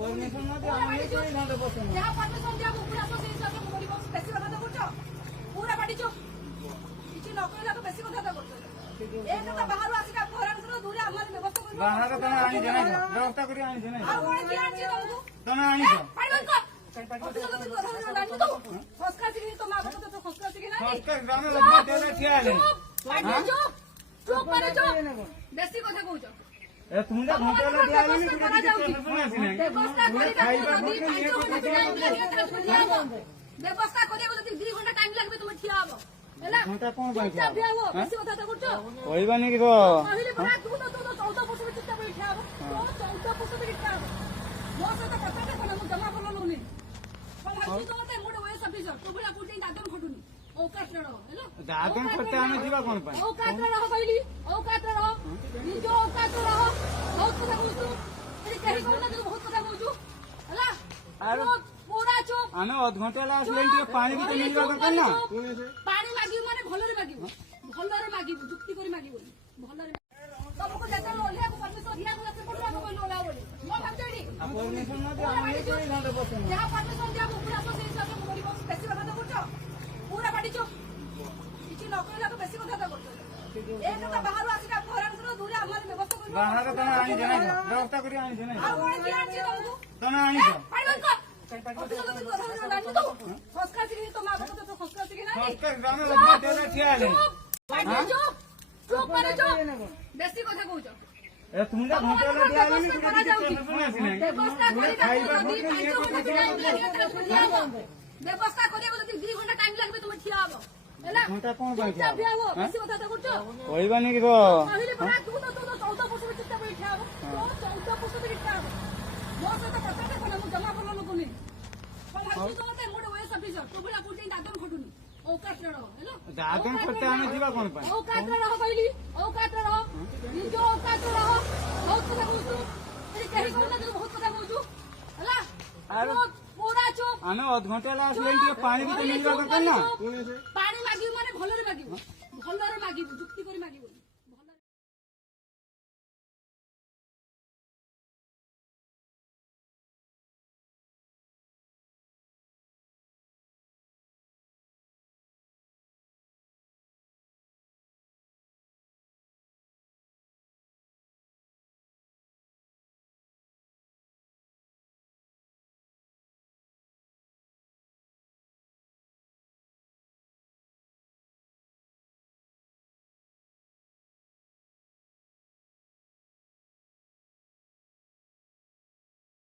permission न दे हम ये घंटे बसो जहां परमिशन दिया पूरा तो सेही हिसाब से मोरी बस बेसी कथा करछो पूरा पाटी चुप किछि न कहला तो बेसी कथा करछो एक तो बाहर आसी का घरान से दूर हमर व्यवस्था करबो बाहर तने आनी जने व्यवस्था करी आनी जने आ कोन की आनी तुमको तने आनी छ पाइबन को ऑफिस को तो घर जानी तो संस्कार सिखी तो मां को तो संस्कार सिखी ना संस्कार ग्राम में लगना देले ठिया ले पाइबन चुप चुप मारे चुप बेसी कथा कहउछो ए तुमने घंटे ले दिया नहीं कुछ सुना सिने व्यवस्था करी व्यवस्था करी बोलती 2 घंटा टाइम लागबे तुम ठिया आबो हैला घंटा कोन बाई चुपचाप बिया हो बेसी कथा करछो होइबानी कि तो पहिले बड़ा तू तो 14% में चुपचाप बैठा आबो तो 14% में ठिया आबो मो से तो कथा कोन मु जमा करलो लोनी पण हाथी तो मते मोडे ओएस ऑफिसर तू बड़ा पुटी दादम खटुनी औकात रहो हैलो दादम खटे आने जीवा कोन पाई औकात रहो कहली औकात रहो निजो औकात रहो बहुत कथा कहू तू कही कहू ना तू बहुत कथा कहू हैला पूरा चुप आने आध घंटा ला आसले पानी भी तो मिलवा दरकार ना पानी मागिबो माने भलरे मागिबो जुक्ति करी मागिबो भलरे सबको जेते लोलिया को परमिशन दिया को से पड़वा को लोला बोली मो भाबजेडी परमिशन न दे हम ये घंटे बसो जहां परमिशन दिया पूरा तो सेही हिसाब से मोरी बस बेसी कथा करछो पूरा पाटी चुप किछि न कहला तो बेसी कथा करछो एक तो बाहर आसी का घरान से दूर हमर व्यवस्था करबो बाहर तने आनी जने व्यवस्था करी आनी जने आ कोन की आनी तुमको तने आनी छ पाइबन को ऑफिस को तो घर जानी तो संस्कार सिखी तो मां को तो संस्कार सिखी ना संस्कार ग्राम में लगना देले ठिया ले चुप मारे चुप बेसी कथा कहउछो ए तुमने घंटे ले दिया नहीं कुछ सुना सिने व्यवस्था करी बोलती 2 घंटा टाइम लागबे तुम ठिया आबो हैला घंटा कोन बाई चुपचाप बिया हो बेसी कथा करछो होइबानी कि तो पहिले बड़ा तू तो 14% में चुपचाप बैठा आबो तो 14% में ठिया आबो मो से तो कथा कोन मु जमा करलो लोनी पण हाथी तो मते मोडे ओएस ऑफिसर तू बड़ा पुटी दादम खटुनी औकात रहो हैलो दादम खटे आने जीवा कोन पाई औकात रहो कहली औकात रहो निजो औकात रहो बहुत कथा कहू तू कही कहू ना तू बहुत कथा कहू हैला पूरा चुप आने आध घंटा ला आसले पानी भी तो मिलवा दरकार ना पानी मागिबो माने भलरे मागिबो जुक्ति